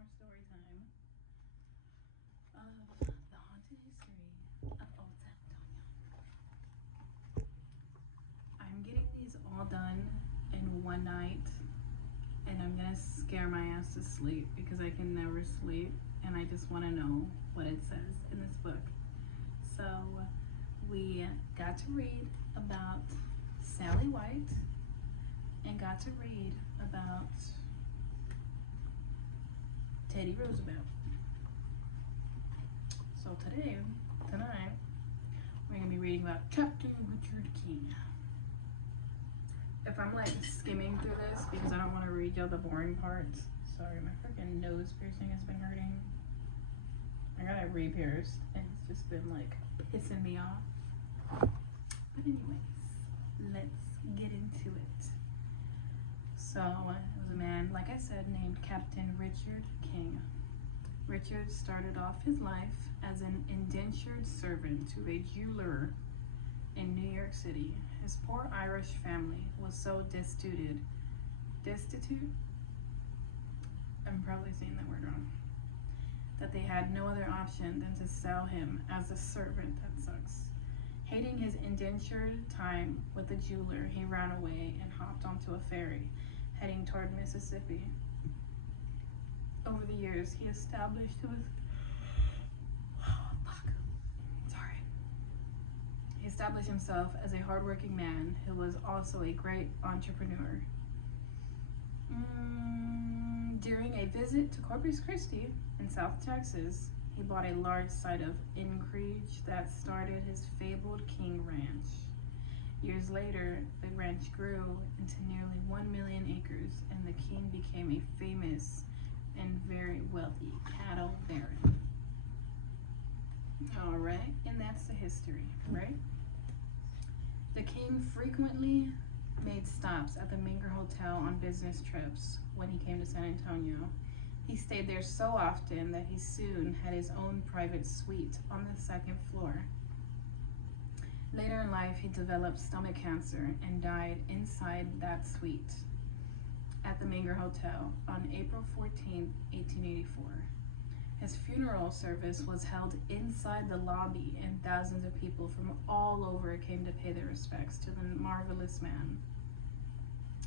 more story time of the haunted history of Old San Antonio. I'm getting these all done in one night, and I'm gonna scare my ass to sleep because I can never sleep, and I just want to know what it says in this book. So we got to read about Sally White and got to read about Teddy Roosevelt. So tonight, we're gonna be reading about Captain Richard King. If I'm like skimming through this because I don't want to read y'all the boring parts. Sorry, my freaking nose piercing has been hurting. I got it re-pierced and it's just been like pissing me off. But anyways, let's get into it. So it was a man, like I said, named Captain Richard King. Richard started off his life as an indentured servant to a jeweler in New York City. His poor Irish family was so destitute? I'm probably saying that word wrong. That they had no other option than to sell him as a servant. That sucks. Hating his indentured time with the jeweler, he ran away and hopped onto a ferry, heading toward Mississippi. Over the years, he established himself as a hardworking man who was also a great entrepreneur. During a visit to Corpus Christi in South Texas, he bought a large site of acreage that started his fabled King Ranch. Years later, the ranch grew into nearly 1 million acres, and the king became a famous and very wealthy cattle baron. All right, and that's the history, right? The king frequently made stops at the Menger Hotel on business trips when he came to San Antonio. He stayed there so often that he soon had his own private suite on the second floor. Later in life, he developed stomach cancer and died inside that suite at the Menger Hotel on April 14, 1884. His funeral service was held inside the lobby, and thousands of people from all over came to pay their respects to the marvelous man.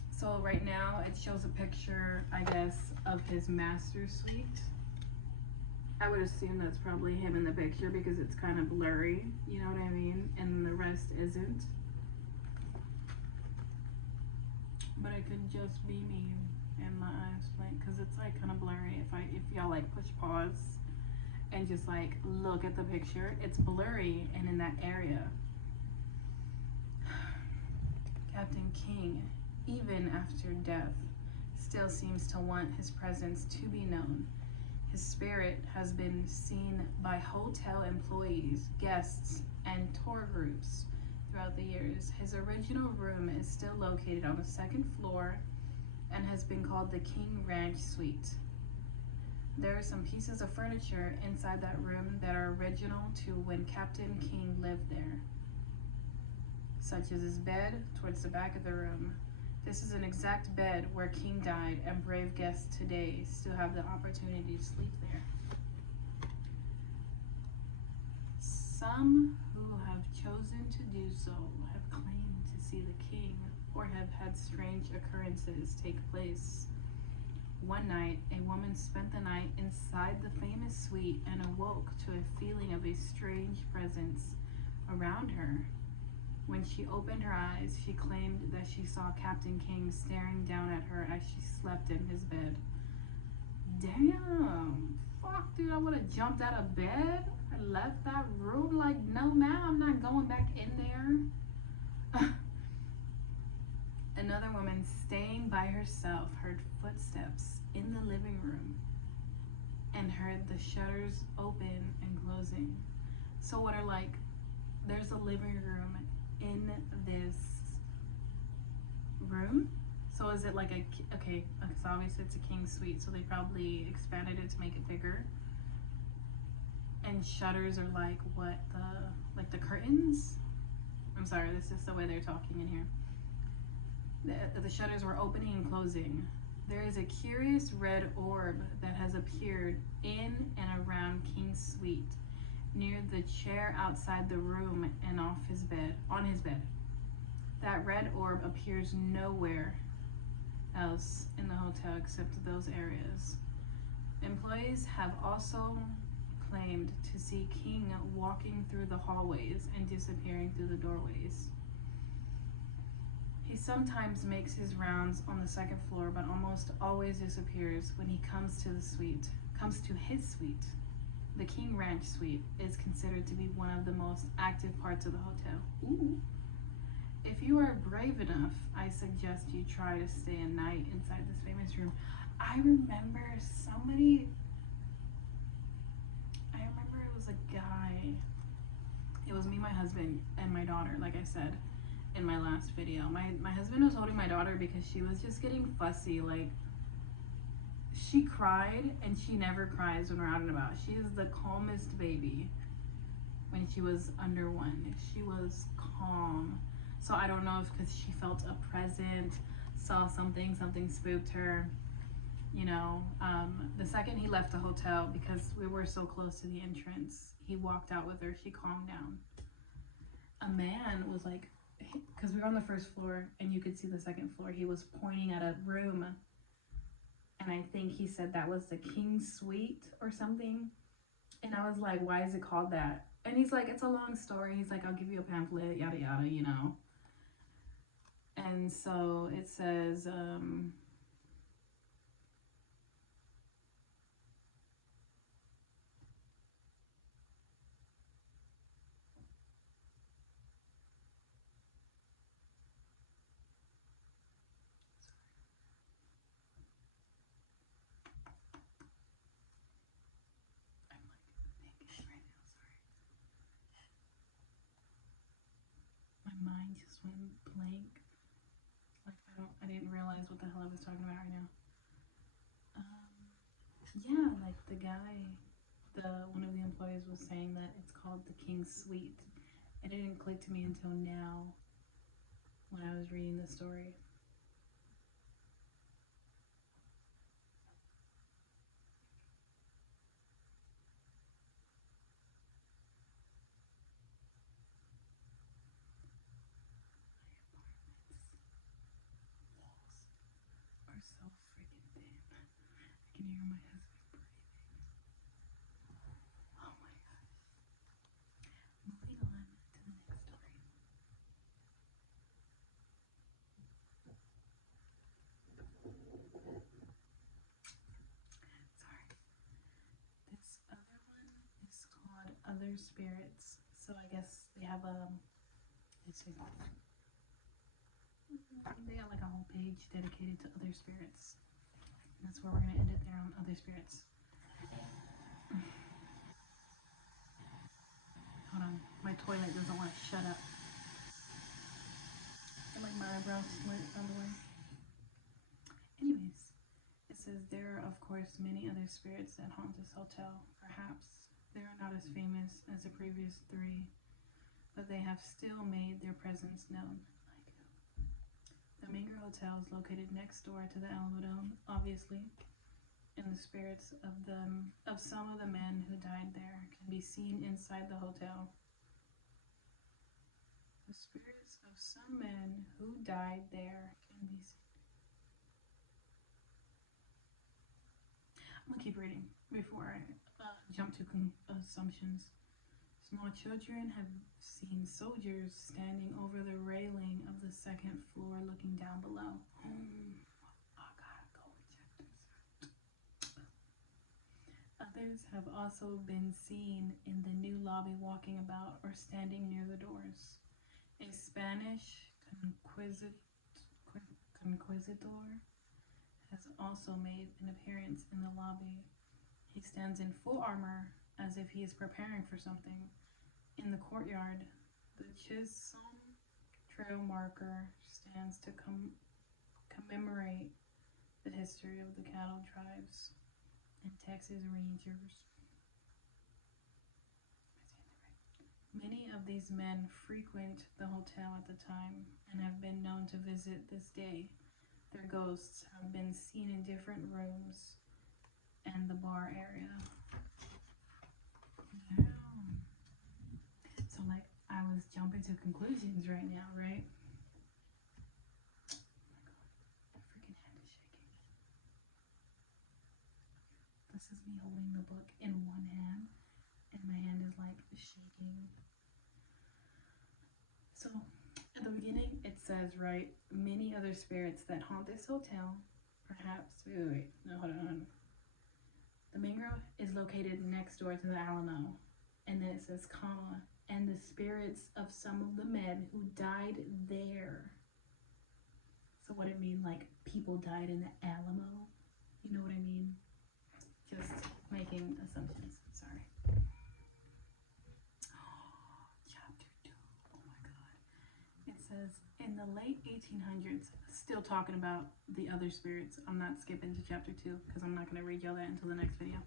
So right now it shows a picture, I guess, of his master suite. I would assume that's probably him in the picture because it's kind of blurry, you know what I mean? And the rest isn't. But it could just be me and my eyes, like, because it's like kind of blurry. If y'all like push pause and just like look at the picture, it's blurry and in that area. Captain King, even after death, still seems to want his presence to be known. His spirit has been seen by hotel employees, guests, and tour groups throughout the years. His original room is still located on the second floor and has been called the King Ranch Suite. There are some pieces of furniture inside that room that are original to when Captain King lived there, such as his bed towards the back of the room. This is an exact bed where King died, and brave guests today still have the opportunity to sleep there. Some who have chosen to do so have claimed to see the king or have had strange occurrences take place. One night, a woman spent the night inside the famous suite and awoke to a feeling of a strange presence around her. When she opened her eyes, she claimed that she saw Captain King staring down at her as she slept in his bed. Damn, fuck, dude, I would have jumped out of bed. I left that room like, no, ma'am, I'm not going back in there. Another woman staying by herself heard footsteps in the living room and heard the shutters open and closing. So what are like, there's a living room in this room? So is it like okay, so obviously it's a king suite, so they probably expanded it to make it bigger. And shutters are like what, the curtains? I'm sorry, this is the way they're talking in here. The shutters were opening and closing. There is a curious red orb that has appeared in and around King's suite, near the chair outside the room and on his bed. That red orb appears nowhere else in the hotel except those areas. Employees have also claimed to see King walking through the hallways and disappearing through the doorways. He sometimes makes his rounds on the second floor, but almost always disappears when he comes to his suite. The King Ranch suite is considered to be one of the most active parts of the hotel. Ooh. If you are brave enough, I suggest you try to stay a night inside this famous room. I remember it was a guy. It was me, my husband, and my daughter, like I said in my last video. My husband was holding my daughter because she was just getting fussy. Like, she cried, and she never cries when we're out and about. She is the calmest baby. When she was under 1, she was calm. So I don't know if because she felt a present, saw something spooked her, you know. The second he left the hotel, because we were so close to the entrance, he walked out with her. She calmed down. A man was like, because we were on the first floor and you could see the second floor, he was pointing at a room, and I think he said that was the King's suite or something. And I was like, why is it called that? And he's like, it's a long story. He's like, I'll give you a pamphlet, yada yada, you know. And so it says, I'm like thinking right now, sorry. My mind just went blank. Like, I didn't realize what the hell I was talking about right now. Yeah, like the guy, one of the employees was saying that it's called the King's Suite. It didn't click to me until now when I was reading the story. Are so freaking thin. I can hear my husband breathing. Oh my gosh. Moving on to the next story. Sorry. This other one is called Other Spirits. So I guess they have they got like a whole page dedicated to other spirits. And that's where we're gonna end it there on other spirits. Hold on, my toilet doesn't want to shut up. I like my eyebrows slit on the way. Anyways, it says there are of course many other spirits that haunt this hotel. Perhaps they are not as famous as the previous 3, but they have still made their presence known. The Menger Hotel is located next door to the Alamodome, obviously, and the spirits of some of the men who died there can be seen inside the hotel. The spirits of some men who died there can be seen. I'm gonna keep reading before I jump to assumptions. Small children have seen soldiers standing over the railing of the second floor looking down below. I gotta go and check this out. Others have also been seen in the new lobby walking about or standing near the doors. A Spanish conquistador has also made an appearance in the lobby. He stands in full armor as if he is preparing for something. In the courtyard, the Chisholm Trail marker stands to commemorate the history of the cattle tribes and Texas Rangers. Many of these men frequent the hotel at the time and have been known to visit this day. Their ghosts have been seen in different rooms and the bar area. Yeah. So like I was jumping to conclusions right now, right? Oh my god, my freaking hand is shaking. This is me holding the book in one hand and my hand is like shaking. So at the beginning it says, right, many other spirits that haunt this hotel, perhaps, wait, no, hold on. The mangrove is located next door to the Alamo. And then it says, comma, and the spirits of some of the men who died there. So what it mean, like people died in the Alamo? You know what I mean? Just making assumptions, sorry. Chapter 2, oh my god. It says, in the late 1800s, still talking about the other spirits. I'm not skipping to chapter 2 because I'm not going to read y'all that until the next video.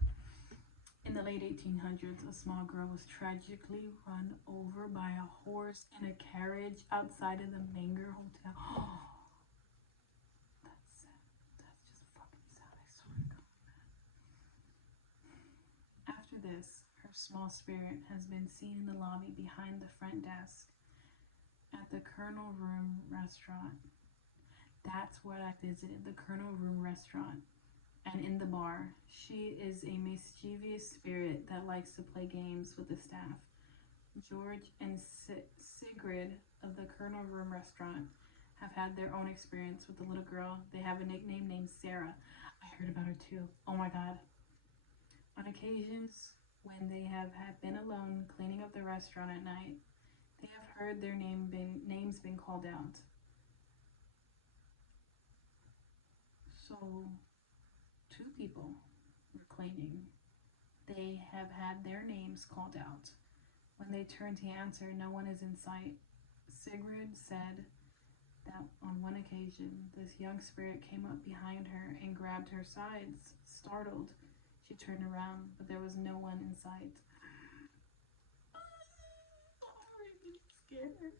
In the late 1800s, a small girl was tragically run over by a horse in a carriage outside of the Menger Hotel. That's sad. That's just fucking sad, I swear to God. After this, her small spirit has been seen in the lobby behind the front desk at the Colonel Room restaurant. That's where I visited, the Colonel Room restaurant. And in the bar, she is a mischievous spirit that likes to play games with the staff. George and Sigrid of the Colonel Room restaurant have had their own experience with the little girl. They have a nickname named Sarah. I heard about her too. Oh my god. On occasions, when they have been alone cleaning up the restaurant at night, they have heard their names been called out. So 2 people were cleaning. They have had their names called out. When they turned to answer, no one is in sight. Sigrid said that on one occasion, this young spirit came up behind her and grabbed her sides. Startled, she turned around, but there was no one in sight. I'm already scared.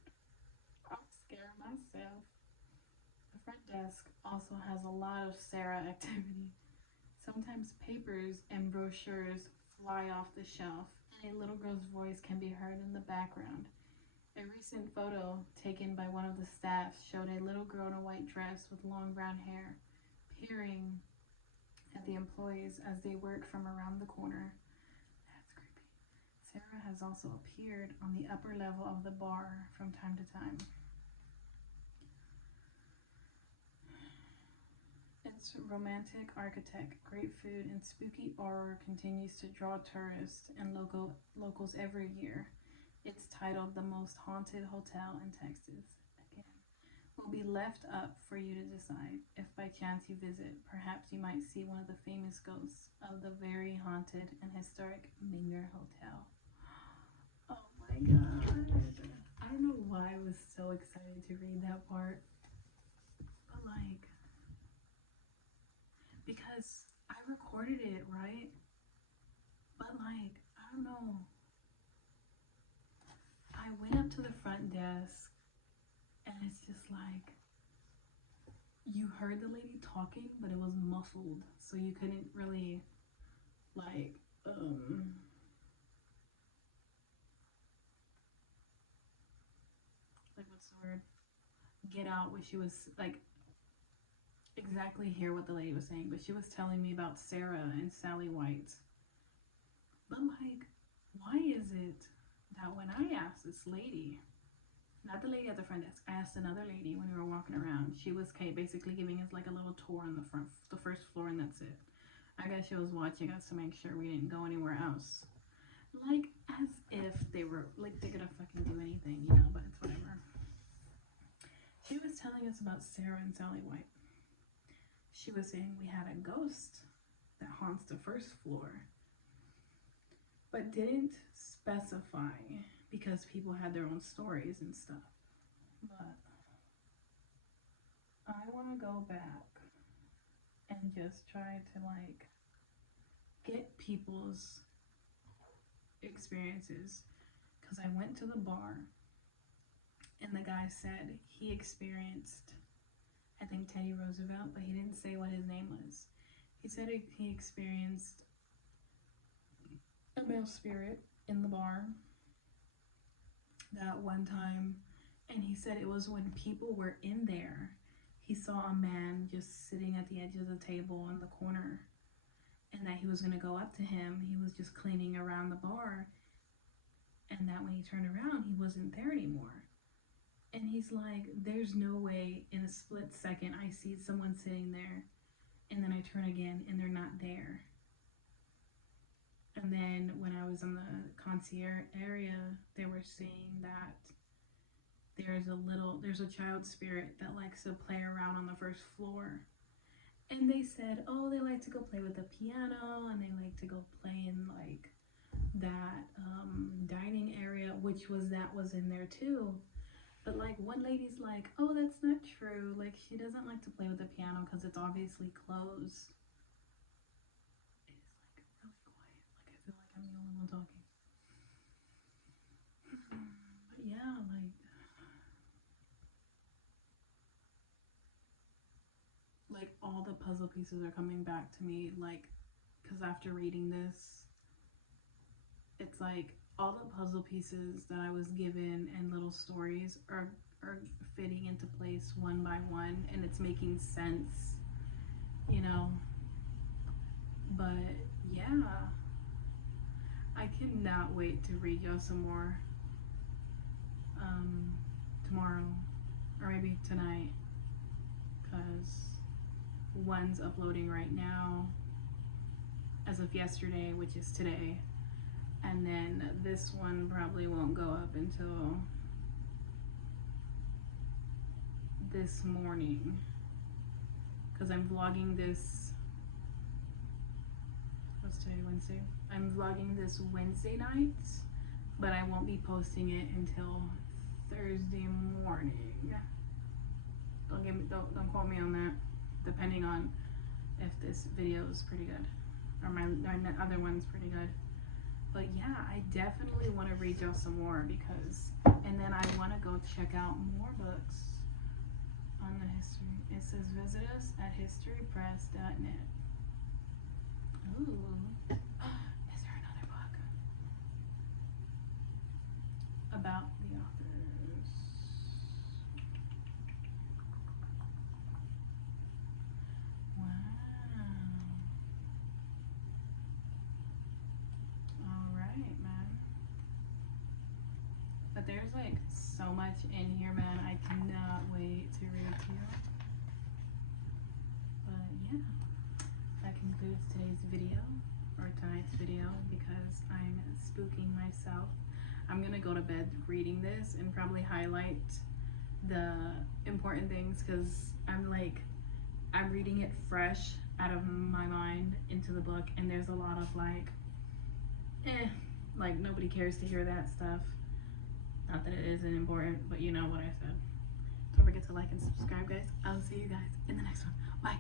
I'm scared myself. The front desk also has a lot of Sarah activity. Sometimes papers and brochures fly off the shelf, and a little girl's voice can be heard in the background. A recent photo taken by one of the staff showed a little girl in a white dress with long brown hair, peering at the employees as they worked from around the corner. That's creepy. Sarah has also appeared on the upper level of the bar from time to time. Its romantic architect, great food, and spooky aura continues to draw tourists and locals every year. It's titled the most haunted hotel in Texas. Again, will be left up for you to decide. If by chance you visit, perhaps you might see one of the famous ghosts of the very haunted and historic Menger Hotel. Oh my god. I don't know why I was so excited to read that part. But like, because I recorded it, right? But like, I don't know. I went up to the front desk and it's just like, you heard the lady talking, but it was muffled. So you couldn't really like, what's the word? Get out what she was like, exactly hear what the lady was saying, but she was telling me about Sarah and Sally White. But like, why is it that when I asked this lady, not the lady at the front desk, I asked another lady when we were walking around, she was basically giving us like a little tour on the first floor, and that's it. I guess she was watching us to make sure we didn't go anywhere else. Like, as if they were like they're gonna fucking do anything, you know, but it's whatever. She was telling us about Sarah and Sally White. She was saying we had a ghost that haunts the first floor, but didn't specify because people had their own stories and stuff. But I want to go back and just try to like get people's experiences, because I went to the bar and the guy said he experienced I think Teddy Roosevelt, but he didn't say what his name was. He said he experienced a male spirit in the bar that one time, and he said it was when people were in there. He saw a man just sitting at the edge of the table in the corner, and that he was going to go up to him. He was just cleaning around the bar, and that when he turned around, he wasn't there anymore. And he's like, there's no way in a split second I see someone sitting there, and then I turn again and they're not there. And then when I was in the concierge area, they were saying that there's a child spirit that likes to play around on the first floor. And they said, oh, they like to go play with the piano, and they like to go play in like that dining area, which was in there too. But like one lady's like, oh, that's not true. Like she doesn't like to play with the piano because it's obviously closed. It is like really quiet. Like I feel like I'm the only one talking. But yeah, like all the puzzle pieces are coming back to me. Like, because after reading this, it's like all the puzzle pieces that I was given and little stories are fitting into place one by one, and it's making sense, you know. But yeah, I cannot wait to read y'all some more tomorrow or maybe tonight, because one's uploading right now as of yesterday, which is today. And then this one probably won't go up until this morning, because I'm vlogging this, what's today, Wednesday? I'm vlogging this Wednesday night, but I won't be posting it until Thursday morning. Don't quote me on that, depending on if this video is pretty good or my other one's pretty good. But yeah, I definitely want to read y'all some more, because, and then I want to go check out more books on the history. It says visit us at historypress.net. Ooh, is there another book about the authors? Wow. But there's like so much in here, man. I cannot wait to read to you. But yeah, that concludes today's video, or tonight's video, because I'm spooking myself. I'm gonna go to bed reading this and probably highlight the important things, because I'm reading it fresh out of my mind into the book, and there's a lot of like nobody cares to hear that stuff. Not that it isn't important, but you know what I said. Don't forget to like and subscribe, guys. I'll see you guys in the next one. Bye.